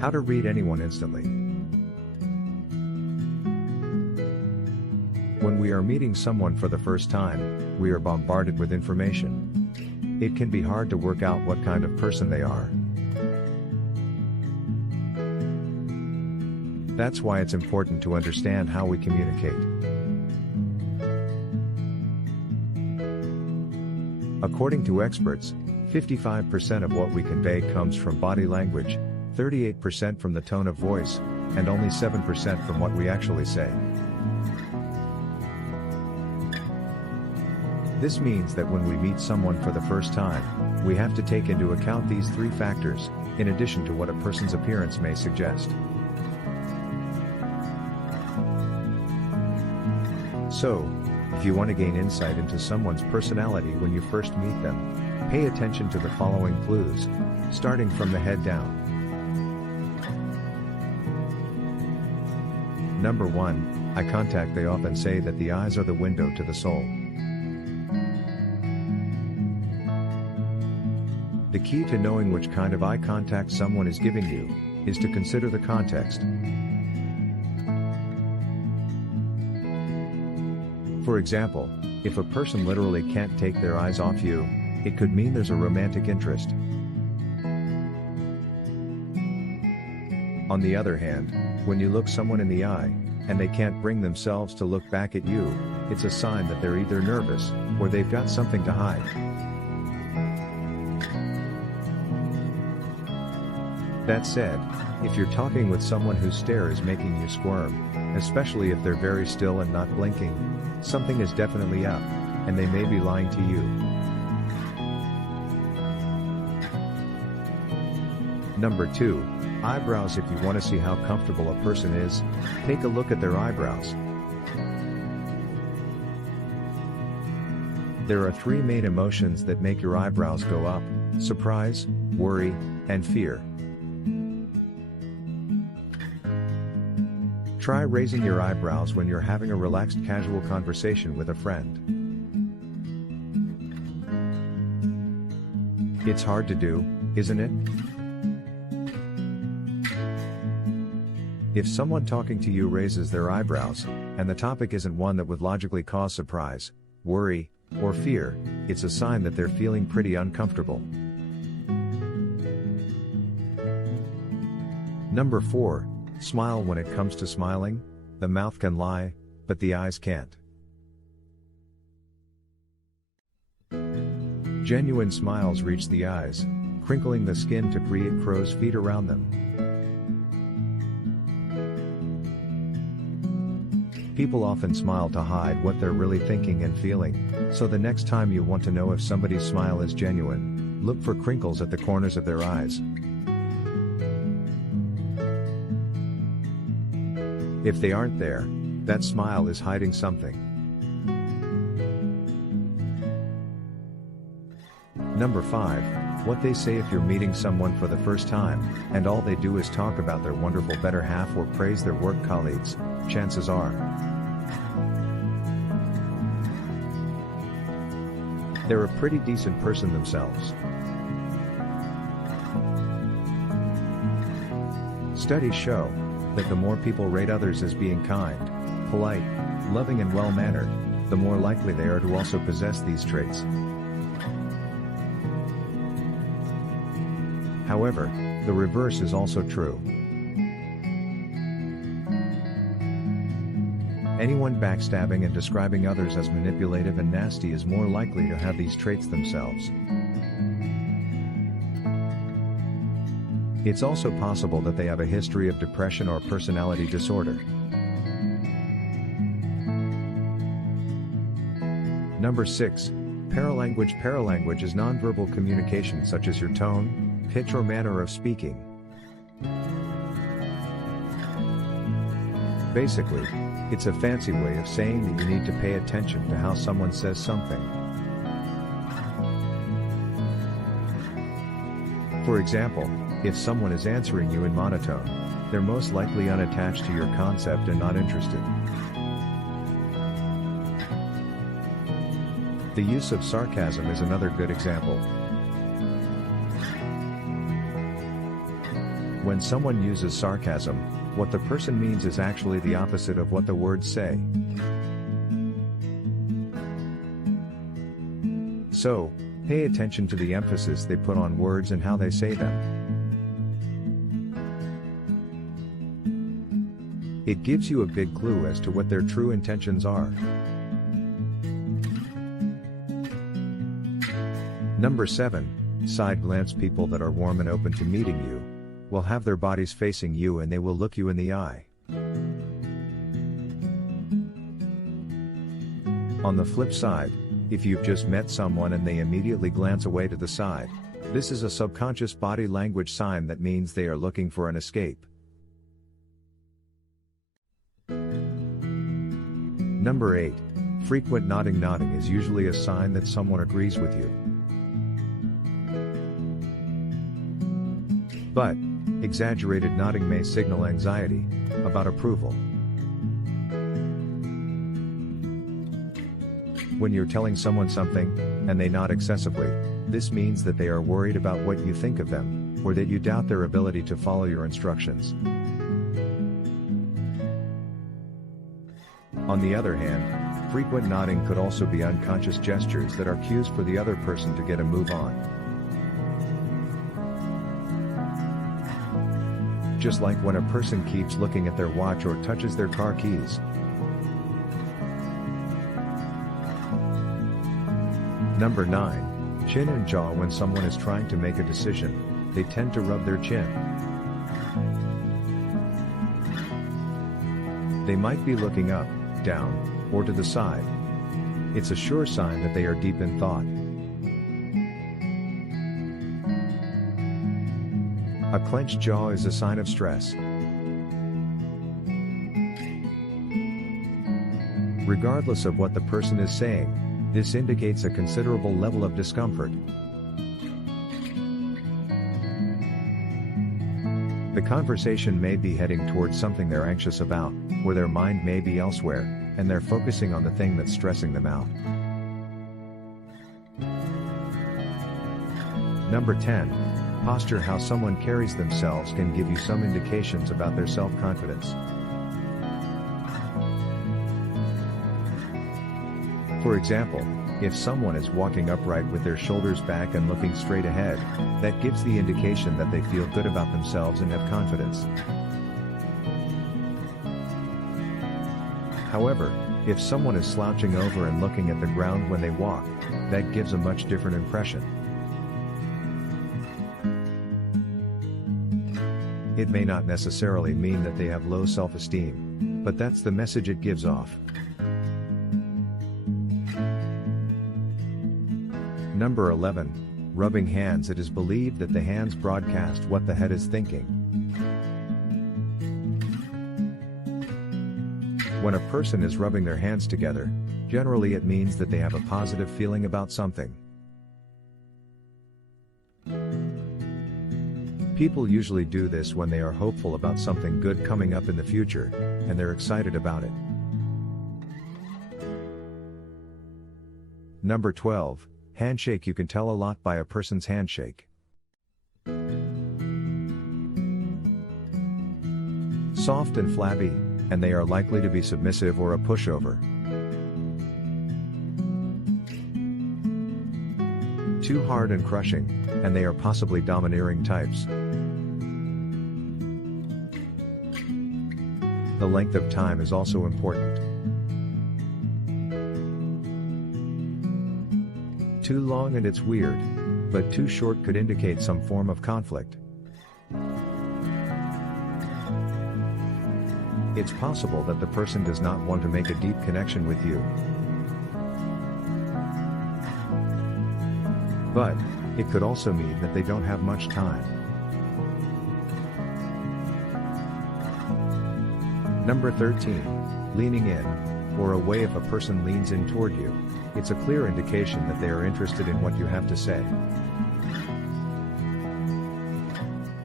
How to read anyone instantly. When we are meeting someone for the first time, we are bombarded with information. It can be hard to work out what kind of person they are. That's why it's important to understand how we communicate. According to experts, 55% of what we convey comes from body language, 38% from the tone of voice, and only 7% from what we actually say. This means that when we meet someone for the first time, we have to take into account these three factors, in addition to what a person's appearance may suggest. So, if you want to gain insight into someone's personality when you first meet them, pay attention to the following clues, starting from the head down. Number 1, eye contact. They often say that the eyes are the window to the soul. The key to knowing which kind of eye contact someone is giving you is to consider the context. For example, if a person literally can't take their eyes off you, it could mean there's a romantic interest. On the other hand, when you look someone in the eye, and they can't bring themselves to look back at you, it's a sign that they're either nervous, or they've got something to hide. That said, if you're talking with someone whose stare is making you squirm, especially if they're very still and not blinking, something is definitely up, and they may be lying to you. Number 2, eyebrows. If you want to see how comfortable a person is, take a look at their eyebrows. There are three main emotions that make your eyebrows go up: surprise, worry, and fear. Try raising your eyebrows when you're having a relaxed, casual conversation with a friend. It's hard to do, isn't it? If someone talking to you raises their eyebrows, and the topic isn't one that would logically cause surprise, worry, or fear, it's a sign that they're feeling pretty uncomfortable. Number 4, smile. When it comes to smiling, the mouth can lie, but the eyes can't. Genuine smiles reach the eyes, crinkling the skin to create crow's feet around them. People often smile to hide what they're really thinking and feeling, so the next time you want to know if somebody's smile is genuine, look for crinkles at the corners of their eyes. If they aren't there, that smile is hiding something. Number 5, what they say. If you're meeting someone for the first time, and all they do is talk about their wonderful better half or praise their work colleagues, chances are they're a pretty decent person themselves. Studies show that the more people rate others as being kind, polite, loving and well-mannered, the more likely they are to also possess these traits. However, the reverse is also true. Anyone backstabbing and describing others as manipulative and nasty is more likely to have these traits themselves. It's also possible that they have a history of depression or personality disorder. Number 6, paralanguage. Paralanguage is nonverbal communication such as your tone, pitch or manner of speaking. Basically, it's a fancy way of saying that you need to pay attention to how someone says something. For example, if someone is answering you in monotone, they're most likely unattached to your concept and not interested. The use of sarcasm is another good example. When someone uses sarcasm, what the person means is actually the opposite of what the words say. So, pay attention to the emphasis they put on words and how they say them. It gives you a big clue as to what their true intentions are. Number 7. Side glance. People that are warm and open to meeting you will have their bodies facing you and they will look you in the eye. On the flip side, if you've just met someone and they immediately glance away to the side, this is a subconscious body language sign that means they are looking for an escape. Number 8. Frequent nodding. Nodding is usually a sign that someone agrees with you. But, exaggerated nodding may signal anxiety about approval. When you're telling someone something, and they nod excessively, this means that they are worried about what you think of them, or that you doubt their ability to follow your instructions. On the other hand, frequent nodding could also be unconscious gestures that are cues for the other person to get a move on. Just like when a person keeps looking at their watch or touches their car keys. Number 9. Chin and jaw. When someone is trying to make a decision, they tend to rub their chin. They might be looking up, down, or to the side. It's a sure sign that they are deep in thought. A clenched jaw is a sign of stress. Regardless of what the person is saying, this indicates a considerable level of discomfort. The conversation may be heading towards something they're anxious about, or their mind may be elsewhere, and they're focusing on the thing that's stressing them out. Number 10. Posture. How someone carries themselves can give you some indications about their self-confidence. For example, if someone is walking upright with their shoulders back and looking straight ahead, that gives the indication that they feel good about themselves and have confidence. However, if someone is slouching over and looking at the ground when they walk, that gives a much different impression. It may not necessarily mean that they have low self-esteem, but that's the message it gives off. Number 11. Rubbing hands. It is believed that the hands broadcast what the head is thinking. When a person is rubbing their hands together, generally it means that they have a positive feeling about something. People usually do this when they are hopeful about something good coming up in the future, and they're excited about it. Number 12. Handshake. You can tell a lot by a person's handshake. Soft and flabby, and they are likely to be submissive or a pushover. Too hard and crushing, and they are possibly domineering types. The length of time is also important. Too long and it's weird, but too short could indicate some form of conflict. It's possible that the person does not want to make a deep connection with you. But it could also mean that they don't have much time. Number 13. Leaning in, or away. If a person leans in toward you, it's a clear indication that they are interested in what you have to say.